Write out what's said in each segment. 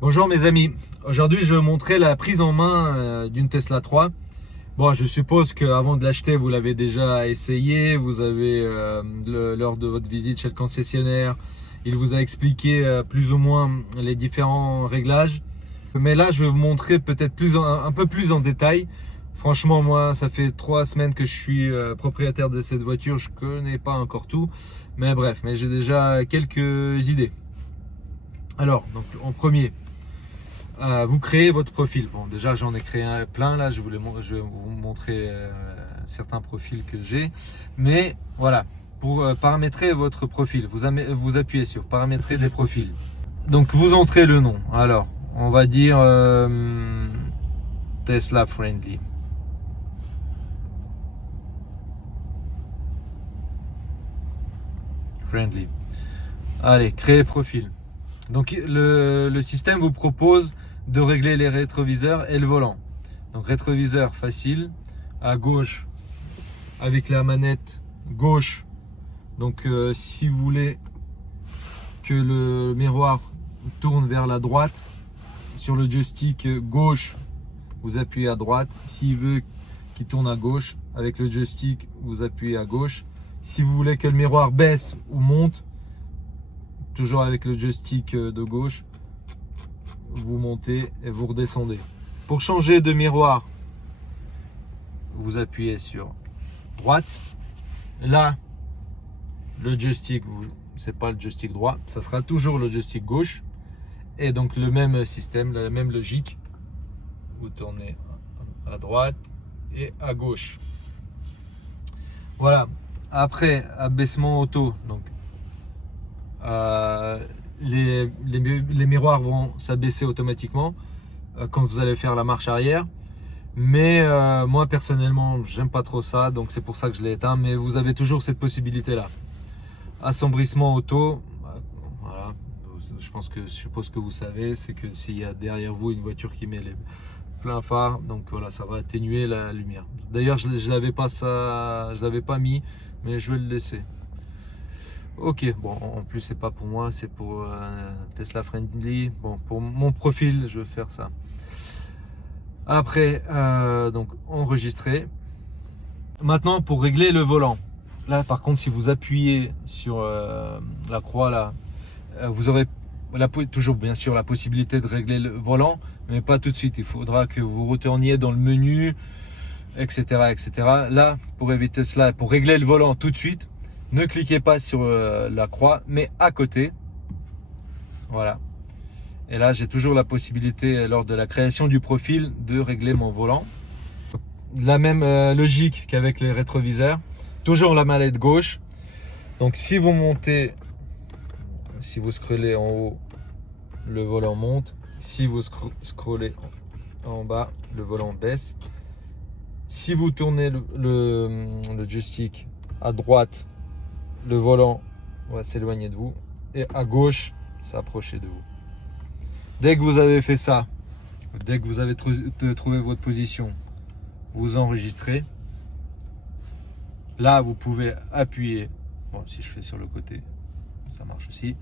Bonjour mes amis, aujourd'hui je vais vous montrer la prise en main d'une Tesla 3. Bon, je suppose qu'avant de l'acheter vous l'avez déjà essayé, vous avez lors de votre visite chez le concessionnaire, il vous a expliqué plus ou moins les différents réglages. Mais là je vais vous montrer peut-être un peu plus en détail. Franchement moi ça fait 3 semaines que je suis propriétaire de cette voiture, je connais pas encore tout. Mais bref, mais j'ai déjà quelques idées. Alors, donc en premier, vous créez votre profil. Bon, déjà j'en ai créé plein là, je vais vous montrer certains profils que j'ai. Mais voilà, pour paramétrer votre profil, vous appuyez sur paramétrer des profils. Donc vous entrez le nom. Alors, on va dire Tesla Friendly. Friendly. Allez, créer profil. Donc le système vous propose de régler les rétroviseurs et le volant. Donc rétroviseur facile, à gauche avec la manette gauche. Donc si vous voulez que le miroir tourne vers la droite, sur le joystick gauche vous appuyez à droite. S'il veut qu'il tourne à gauche, avec le joystick vous appuyez à gauche. Si vous voulez que le miroir baisse ou monte, toujours avec le joystick de gauche, vous montez et vous redescendez. Pour changer de miroir, vous appuyez sur droite. Là, le joystick, c'est pas le joystick droit, ça sera toujours le joystick gauche. Et donc le même système, la même logique. Vous tournez à droite et à gauche. Voilà. Après, abaissement auto. Donc les miroirs vont s'abaisser automatiquement quand vous allez faire la marche arrière. Mais moi personnellement j'aime pas trop ça, donc c'est pour ça que je l'ai éteint. Mais vous avez toujours cette possibilité là. Assombrissement auto, voilà. Je suppose que vous savez, c'est que s'il y a derrière vous une voiture qui met les plein phare, donc voilà, ça va atténuer la lumière. D'ailleurs je l'avais pas mis, mais je vais le laisser. Ok, bon, en plus c'est pas pour moi, c'est pour Tesla Friendly. Bon, pour mon profil je vais faire ça. Après donc enregistrer. Maintenant pour régler le volant, là par contre si vous appuyez sur la croix là, vous aurez toujours bien sûr la possibilité de régler le volant, mais pas tout de suite. Il faudra que vous retourniez dans le menu, etc., etc. Là, pour éviter cela, pour régler le volant tout de suite, ne cliquez pas sur la croix, mais à côté. Voilà. Et là, j'ai toujours la possibilité, lors de la création du profil, de régler mon volant. La même logique qu'avec les rétroviseurs. Toujours la mallette gauche. Donc, si vous montez, si vous scrollez en haut, le volant monte. Si vous scrollez en bas, le volant baisse. Si vous tournez le joystick à droite, le volant va s'éloigner de vous, et à gauche s'approcher de vous. Dès que vous avez fait ça, dès que vous avez trouvé votre position, vous enregistrez. Là vous pouvez appuyer, bon, si je fais sur le côté ça marche aussi.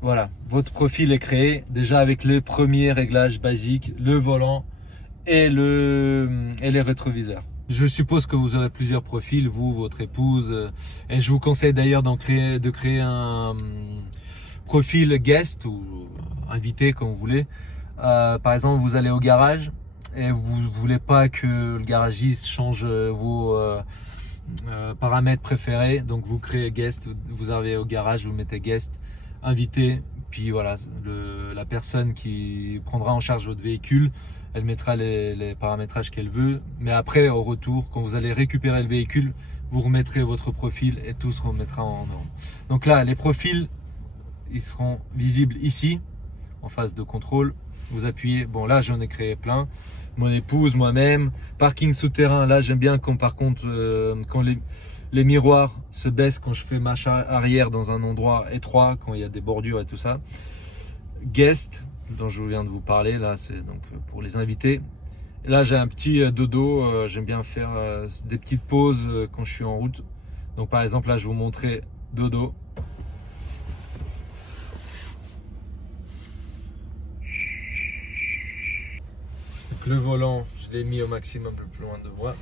Voilà, votre profil est créé déjà avec les premiers réglages basiques, le volant et les rétroviseurs. Je suppose que vous aurez plusieurs profils, vous, votre épouse, et je vous conseille d'ailleurs de créer un profil guest ou invité comme vous voulez. Par exemple, vous allez au garage et vous ne voulez pas que le garagiste change vos paramètres préférés, donc vous créez guest, vous arrivez au garage, vous mettez guest, invité, puis voilà, la personne qui prendra en charge votre véhicule, elle mettra les paramétrages qu'elle veut, mais après au retour, quand vous allez récupérer le véhicule, vous remettrez votre profil et tout se remettra en ordre. Donc là, les profils, ils seront visibles ici, en phase de contrôle. Vous appuyez, bon là j'en ai créé plein, mon épouse, moi-même. Parking souterrain, là j'aime bien quand par contre quand les miroirs se baissent quand je fais marche arrière dans un endroit étroit, quand il y a des bordures et tout ça. Guest, dont je viens de vous parler, là c'est donc pour les invités. Et là j'ai un petit dodo, j'aime bien faire des petites pauses quand je suis en route. Donc par exemple là je vais vous montrer dodo. Donc le volant, je l'ai mis au maximum le plus loin de moi.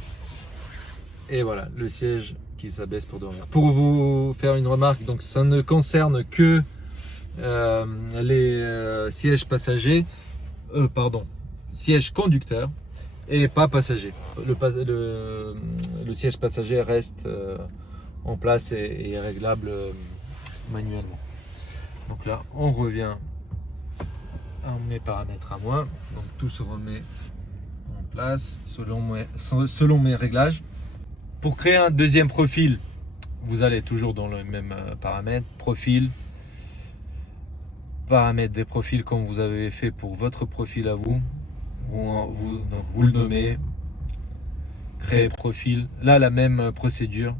Et voilà, le siège qui s'abaisse pour dormir. Pour vous faire une remarque, donc ça ne concerne que les sièges passagers, sièges conducteurs et pas passagers. Le siège passager reste en place et est réglable manuellement. Donc là, on revient à mes paramètres à moi. Donc tout se remet en place selon mes réglages. Pour créer un deuxième profil, vous allez toujours dans le même paramètre, profil, paramètres des profils comme vous avez fait pour votre profil à vous. Vous le nommez, créer profil. Là, la même procédure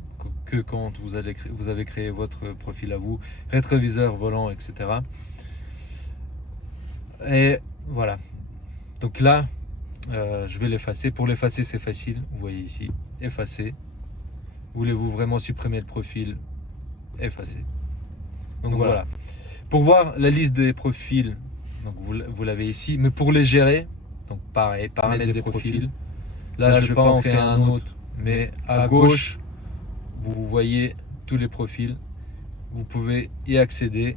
que quand vous avez créé votre profil à vous, rétroviseur, volant, etc. Et voilà. Donc là, je vais l'effacer. Pour l'effacer, c'est facile. Vous voyez ici, effacer. Voulez-vous vraiment supprimer le profil? Effacer. Donc voilà. Pour voir la liste des profils, donc vous l'avez ici. Mais pour les gérer, donc pareil, paramètres des profils. Là, je vais pas en créer un autre, mais à gauche, vous voyez tous les profils. Vous pouvez y accéder.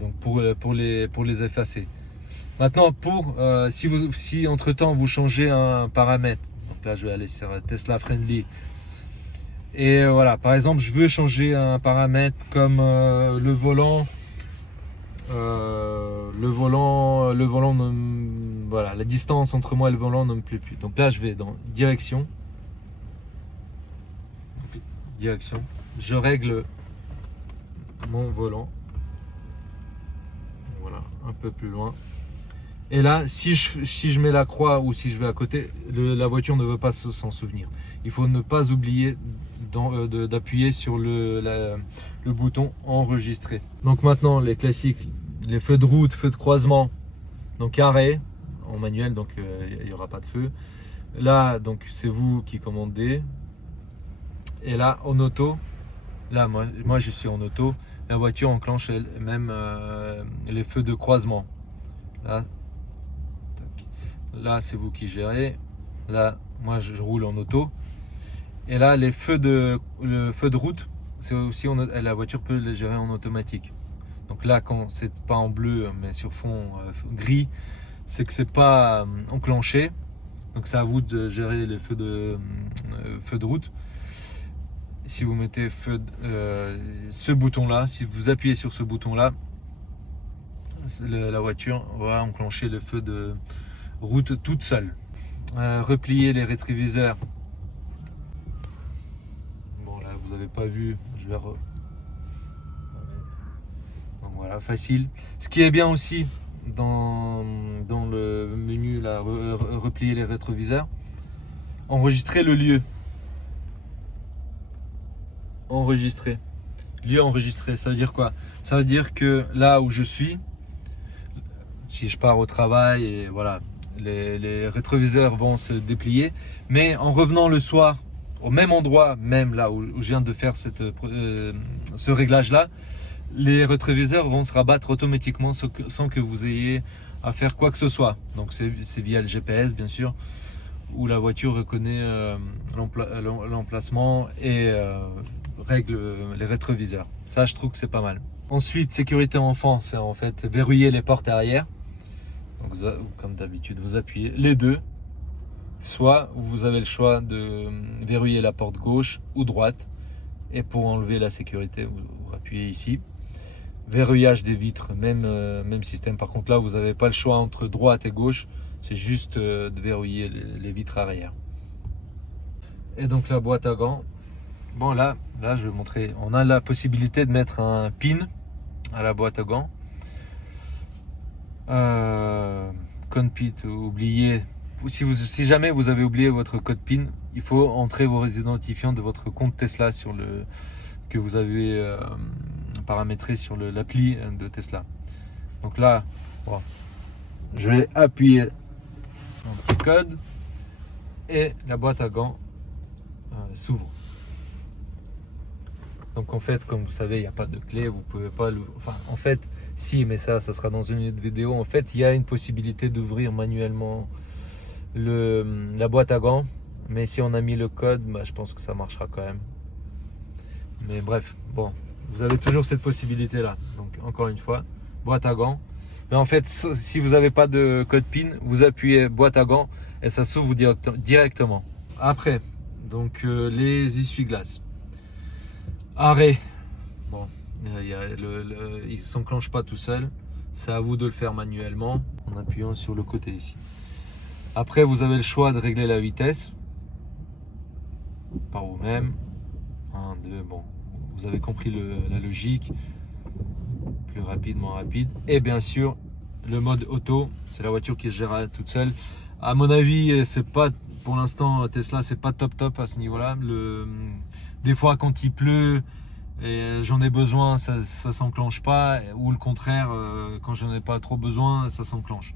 Donc pour les effacer. Maintenant, si entre temps vous changez un paramètre, donc là je vais aller sur Tesla Friendly. Et voilà, par exemple, je veux changer un paramètre comme le volant. Voilà, la distance entre moi et le volant ne me plaît plus. Donc là, je vais dans direction. Je règle mon volant. Voilà, un peu plus loin. Et là, si je mets la croix ou si je vais à côté, la voiture ne veut pas s'en souvenir. Il faut ne pas oublier d'appuyer sur le bouton enregistrer. Donc maintenant, les classiques, les feux de route, feux de croisement, donc arrêt en manuel, donc il n'y aura pas de feu. Là, donc c'est vous qui commandez. Et là, en auto, là, moi je suis en auto, la voiture enclenche même les feux de croisement. Là, c'est vous qui gérez. Là, moi, je roule en auto. Et là, le feu de route, c'est aussi la voiture peut les gérer en automatique. Donc là, quand c'est pas en bleu, mais sur fond gris, c'est que c'est pas enclenché. Donc c'est à vous de gérer les feux de route. Si vous mettez ce bouton-là, si vous appuyez sur ce bouton-là, la voiture va enclencher le feu de route toute seule. Replier les rétroviseurs. Bon là vous n'avez pas vu, je vais donc voilà, facile. Ce qui est bien aussi dans le menu là, replier les rétroviseurs, enregistrer le lieu. Enregistrer. Lieu enregistré, ça veut dire quoi? Ça veut dire que là où je suis, si je pars au travail et voilà, les rétroviseurs vont se déplier, mais en revenant le soir au même endroit, même là où je viens de faire ce réglage là, les rétroviseurs vont se rabattre automatiquement sans que vous ayez à faire quoi que ce soit. Donc c'est via le GPS bien sûr, où la voiture reconnaît l'emplacement et règle les rétroviseurs. Ça, je trouve que c'est pas mal. Ensuite, sécurité enfant, c'est en fait verrouiller les portes arrière. Donc, comme d'habitude, vous appuyez les deux. Soit vous avez le choix de verrouiller la porte gauche ou droite. Et pour enlever la sécurité, vous appuyez ici. Verrouillage des vitres, même système. Par contre, là, vous n'avez pas le choix entre droite et gauche. C'est juste de verrouiller les vitres arrière. Et donc la boîte à gants. Bon là je vais vous montrer. On a la possibilité de mettre un pin à la boîte à gants. Code PIN oublié. Si jamais vous avez oublié votre code PIN, il faut entrer vos identifiants de votre compte Tesla que vous avez paramétré sur l'appli de Tesla. Donc là, bon, je vais appuyer un petit code et la boîte à gants s'ouvre. Donc en fait, comme vous savez, il n'y a pas de clé, vous pouvez pas l'ouvrir. Enfin, en fait, si, mais ça sera dans une autre vidéo. En fait, il y a une possibilité d'ouvrir manuellement la boîte à gants. Mais si on a mis le code, bah, je pense que ça marchera quand même. Mais bref, bon, vous avez toujours cette possibilité-là. Donc encore une fois, boîte à gants. Mais en fait, si vous n'avez pas de code PIN, vous appuyez boîte à gants et ça s'ouvre directement. Après, donc les essuie-glaces. Arrêt. Bon, il ne s'enclenche pas tout seul. C'est à vous de le faire manuellement en appuyant sur le côté ici. Après, vous avez le choix de régler la vitesse par vous-même. 1, 2, bon, vous avez compris la logique. Plus rapide, moins rapide. Et bien sûr, le mode auto, c'est la voiture qui se gère toute seule. À mon avis, c'est pas, pour l'instant, Tesla, c'est pas top à ce niveau-là. Des fois, quand il pleut et j'en ai besoin, ça s'enclenche pas. Ou le contraire, quand j'en ai pas trop besoin, ça s'enclenche.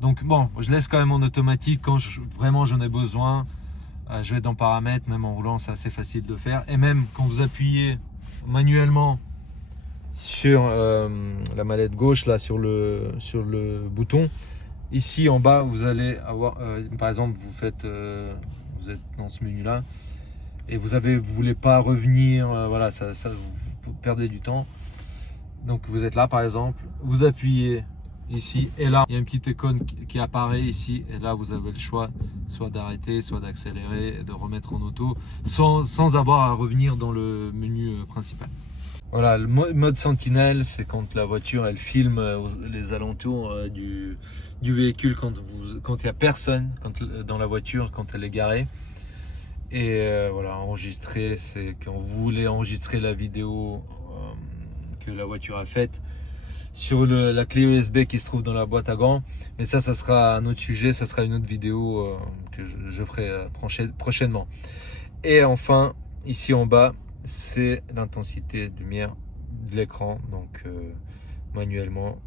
Donc bon, je laisse quand même en automatique quand vraiment j'en ai besoin. Je vais dans paramètres, même en roulant, c'est assez facile de faire. Et même quand vous appuyez manuellement sur la mallette gauche, là sur le bouton, ici en bas, vous allez avoir, par exemple, vous êtes dans ce menu là et vous voulez pas revenir, voilà, ça vous perdez du temps. Donc vous êtes là par exemple, vous appuyez ici et là il y a une petite icône qui apparaît ici et là vous avez le choix soit d'arrêter, soit d'accélérer et de remettre en auto sans avoir à revenir dans le menu principal. Voilà, le mode sentinelle, c'est quand la voiture elle filme les alentours du véhicule quand il n'y a personne dans la voiture, quand elle est garée. Et voilà, enregistrer, c'est quand vous voulez enregistrer la vidéo que la voiture a faite sur la clé USB qui se trouve dans la boîte à gants. Mais ça sera un autre sujet, ça sera une autre vidéo que je ferai prochainement. Et enfin, ici en bas, c'est l'intensité de lumière de l'écran. Donc manuellement,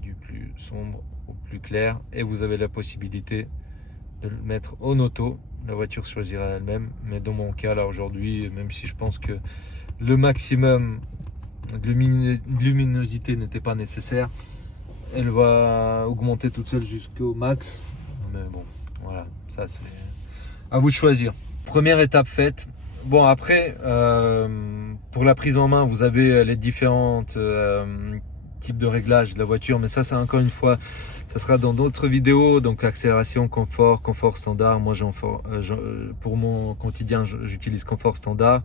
du plus sombre au plus clair. Et vous avez la possibilité de le mettre en auto. La voiture choisira elle-même. Mais dans mon cas, là aujourd'hui, même si je pense que le maximum de luminosité n'était pas nécessaire, elle va augmenter toute seule jusqu'au max. Mais bon, voilà, ça c'est à vous de choisir. Première étape faite. Bon, après, pour la prise en main, vous avez les différents types de réglages de la voiture, mais ça c'est encore une fois, ça sera dans d'autres vidéos. Donc accélération, confort standard. Moi pour mon quotidien j'utilise confort standard.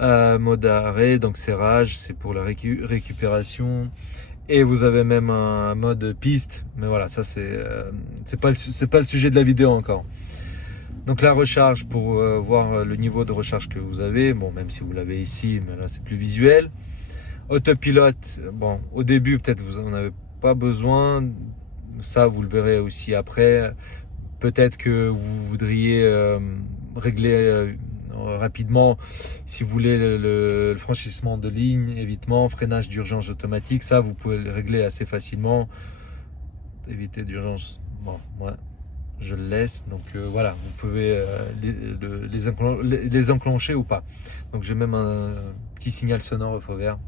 Mode arrêt, donc serrage, c'est pour la récupération. Et vous avez même un mode piste, mais voilà, ça c'est pas le sujet de la vidéo encore. Donc la recharge, pour voir le niveau de recharge que vous avez, bon, même si vous l'avez ici, mais là c'est plus visuel. Autopilote, bon, au début peut-être vous n'en avez pas besoin, ça vous le verrez aussi après. Peut-être que vous voudriez régler rapidement, si vous voulez, le franchissement de ligne, évitement, freinage d'urgence automatique, ça vous pouvez le régler assez facilement. Éviter d'urgence, bon, moi je le laisse. Donc voilà, vous pouvez les enclencher ou pas. Donc j'ai même un petit signal sonore au feu vert.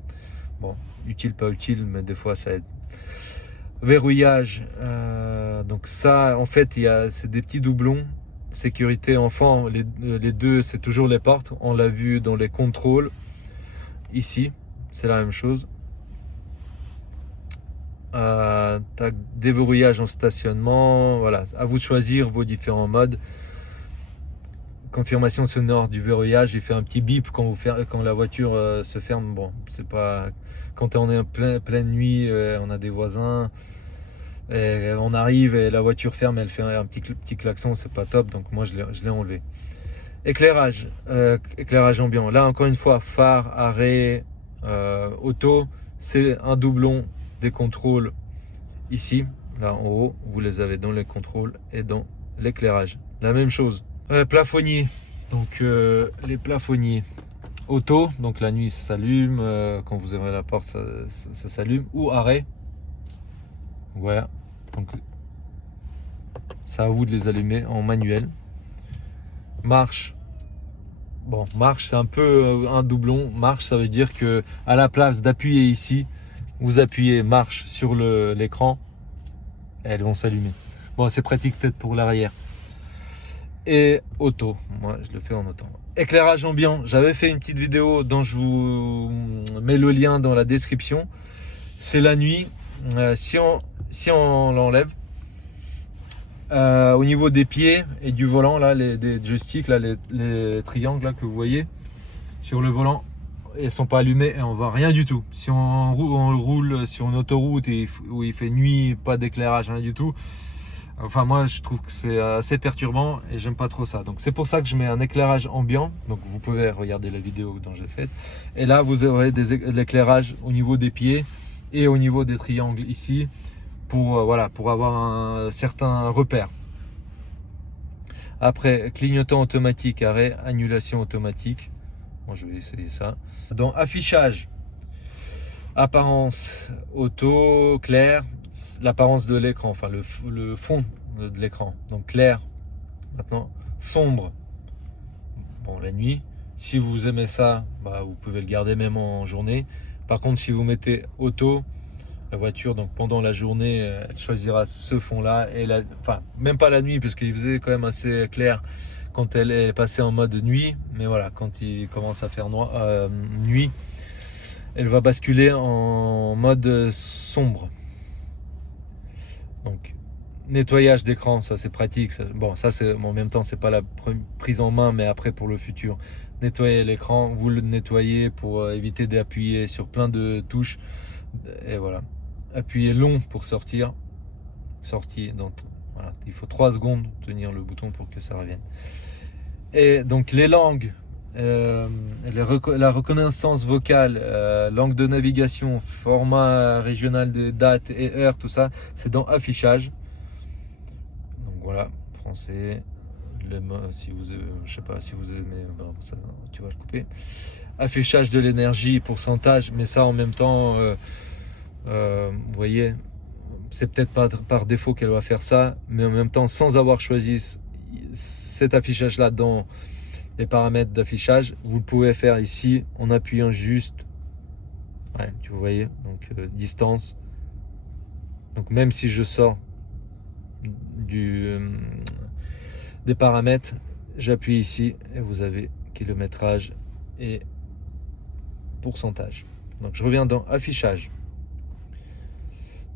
Bon, utile, pas utile, mais des fois ça aide. Verrouillage, donc ça en fait c'est des petits doublons. Sécurité enfant, les deux c'est toujours les portes, on l'a vu dans les contrôles. Ici c'est la même chose. Déverrouillage en stationnement, voilà, à vous de choisir vos différents modes. Confirmation sonore du verrouillage, il fait un petit bip quand la voiture se ferme. Bon, c'est pas quand on est en pleine nuit, on a des voisins et on arrive et la voiture ferme, elle fait un petit klaxon, c'est pas top, donc moi je l'ai enlevé. Éclairage, éclairage ambiant, là encore une fois, phare, arrêt, auto, c'est un doublon des contrôles ici, là en haut, vous les avez dans les contrôles et dans l'éclairage. La même chose. Plafonnier, donc les plafonniers auto, donc la nuit ça s'allume, quand vous ouvrez la porte ça s'allume, ou arrêt, voilà, donc c'est à vous de les allumer en manuel. Marche, bon, marche c'est un peu un doublon. Marche, ça veut dire que à la place d'appuyer ici, vous appuyez marche sur l'écran, elles vont s'allumer. Bon, c'est pratique peut-être pour l'arrière. Et auto, moi je le fais en auto. Éclairage ambiant, j'avais fait une petite vidéo dont je vous mets le lien dans la description. C'est la nuit. Si on l'enlève, au niveau des pieds et du volant, là, des joysticks, là, les triangles là, que vous voyez sur le volant, ils sont pas allumés et on voit rien du tout. Si on roule sur une autoroute où il fait nuit, pas d'éclairage, rien du tout. Enfin, moi je trouve que c'est assez perturbant et j'aime pas trop ça. Donc c'est pour ça que je mets un éclairage ambiant. Donc vous pouvez regarder la vidéo dont j'ai faite. Et là vous aurez de l'éclairage au niveau des pieds et au niveau des triangles ici pour voilà, pour avoir un certain repère. Après, clignotant automatique, arrêt, annulation automatique. Bon, je vais essayer ça. Dans affichage, apparence auto, clair, l'apparence de l'écran, enfin le fond de l'écran. Donc clair, maintenant sombre. Bon, la nuit, si vous aimez ça, bah, vous pouvez le garder même en journée. Par contre, si vous mettez auto, la voiture, donc pendant la journée, elle choisira ce fond-là. Et enfin, même pas la nuit, puisqu'il faisait quand même assez clair quand elle est passée en mode nuit. Mais voilà, quand il commence à faire nuit, elle va basculer en mode sombre. Donc nettoyage d'écran, ça c'est pratique. Bon, ça c'est en même temps, c'est pas la prise en main, mais après pour le futur, nettoyer l'écran, vous le nettoyez pour éviter d'appuyer sur plein de touches. Et voilà, appuyez long pour sortir. Sortie, donc voilà, il faut 3 secondes tenir le bouton pour que ça revienne. Et donc les langues, la reconnaissance vocale, langue de navigation, format régional de date et heure, tout ça, c'est dans affichage. Donc voilà, français, si vous, je sais pas si vous aimez, ben, ça, tu vas le couper. Affichage de l'énergie, pourcentage, mais ça en même temps, vous voyez, c'est peut-être pas par défaut qu'elle va faire ça, mais en même temps, sans avoir choisi cet affichage là dans les paramètres d'affichage, vous le pouvez faire ici en appuyant juste, ouais, tu voyez, donc distance. Donc même si je sors des paramètres, j'appuie ici et vous avez kilométrage et pourcentage. Donc je reviens dans affichage.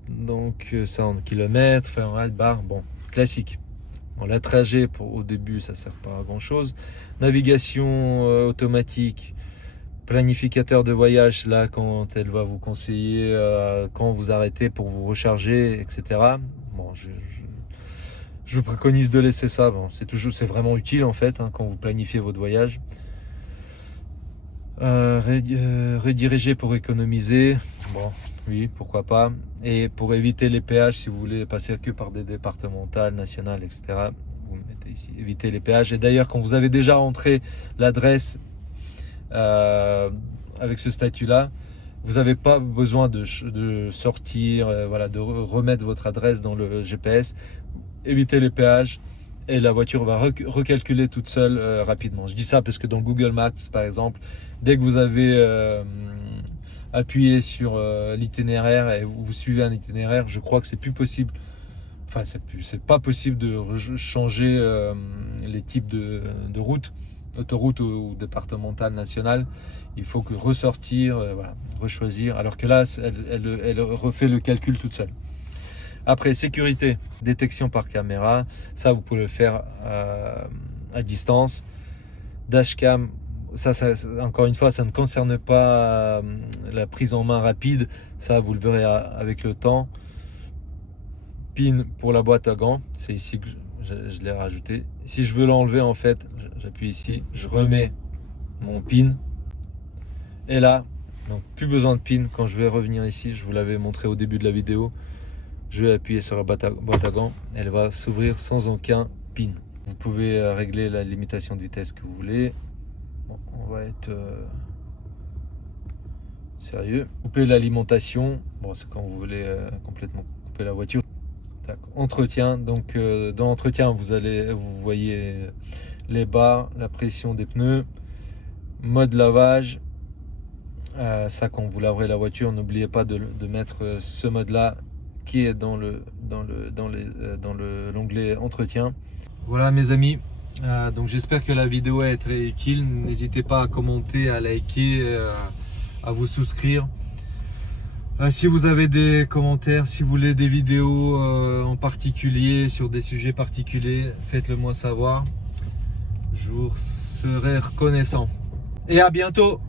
Donc ça en kilomètres, faire un barre, bon, classique. Bon, la trajet au début, ça sert pas à grand chose. Navigation automatique, planificateur de voyage, là quand elle va vous conseiller quand vous arrêtez pour vous recharger, etc. Bon, je vous préconise de laisser ça. Bon, c'est vraiment utile en fait hein, quand vous planifiez votre voyage. Rediriger pour économiser, bon oui pourquoi pas, et pour éviter les péages si vous voulez passer que par des départementales, nationales, etc. vous mettez ici éviter les péages. Et d'ailleurs quand vous avez déjà rentré l'adresse avec ce statut là, vous n'avez pas besoin de sortir, voilà, de remettre votre adresse dans le GPS. Évitez les péages et la voiture va recalculer toute seule rapidement. Je dis ça parce que dans Google Maps par exemple, dès que vous avez appuyé sur l'itinéraire et vous suivez un itinéraire, je crois que c'est plus possible, enfin c'est pas possible de changer les types de routes, autoroute ou départementale, nationale. Il faut que ressortir, voilà, rechoisir, alors que là elle refait le calcul toute seule. Après, sécurité, détection par caméra, ça vous pouvez le faire à distance. Dashcam, ça encore une fois, ça ne concerne pas la prise en main rapide, ça vous le verrez avec le temps. Pin pour la boîte à gants, c'est ici que je l'ai rajouté. Si je veux l'enlever, en fait, j'appuie ici, je remets mon pin. Et là, donc plus besoin de pin. Quand je vais revenir ici, je vous l'avais montré au début de la vidéo, je vais appuyer sur la boîte à gants, elle va s'ouvrir sans aucun pin. Vous pouvez régler la limitation de vitesse que vous voulez. Bon, on va être sérieux. Couper l'alimentation, bon, c'est quand vous voulez complètement couper la voiture. Entretien, donc dans entretien vous voyez les barres, la pression des pneus, mode lavage. Ça, quand vous laverez la voiture, n'oubliez pas de mettre ce mode là qui est dans l'onglet entretien. Voilà mes amis, donc j'espère que la vidéo est très utile. N'hésitez pas à commenter, à liker, à vous souscrire. Si vous avez des commentaires, si vous voulez des vidéos en particulier sur des sujets particuliers, faites-le moi savoir. Je vous serai reconnaissant. Et à bientôt!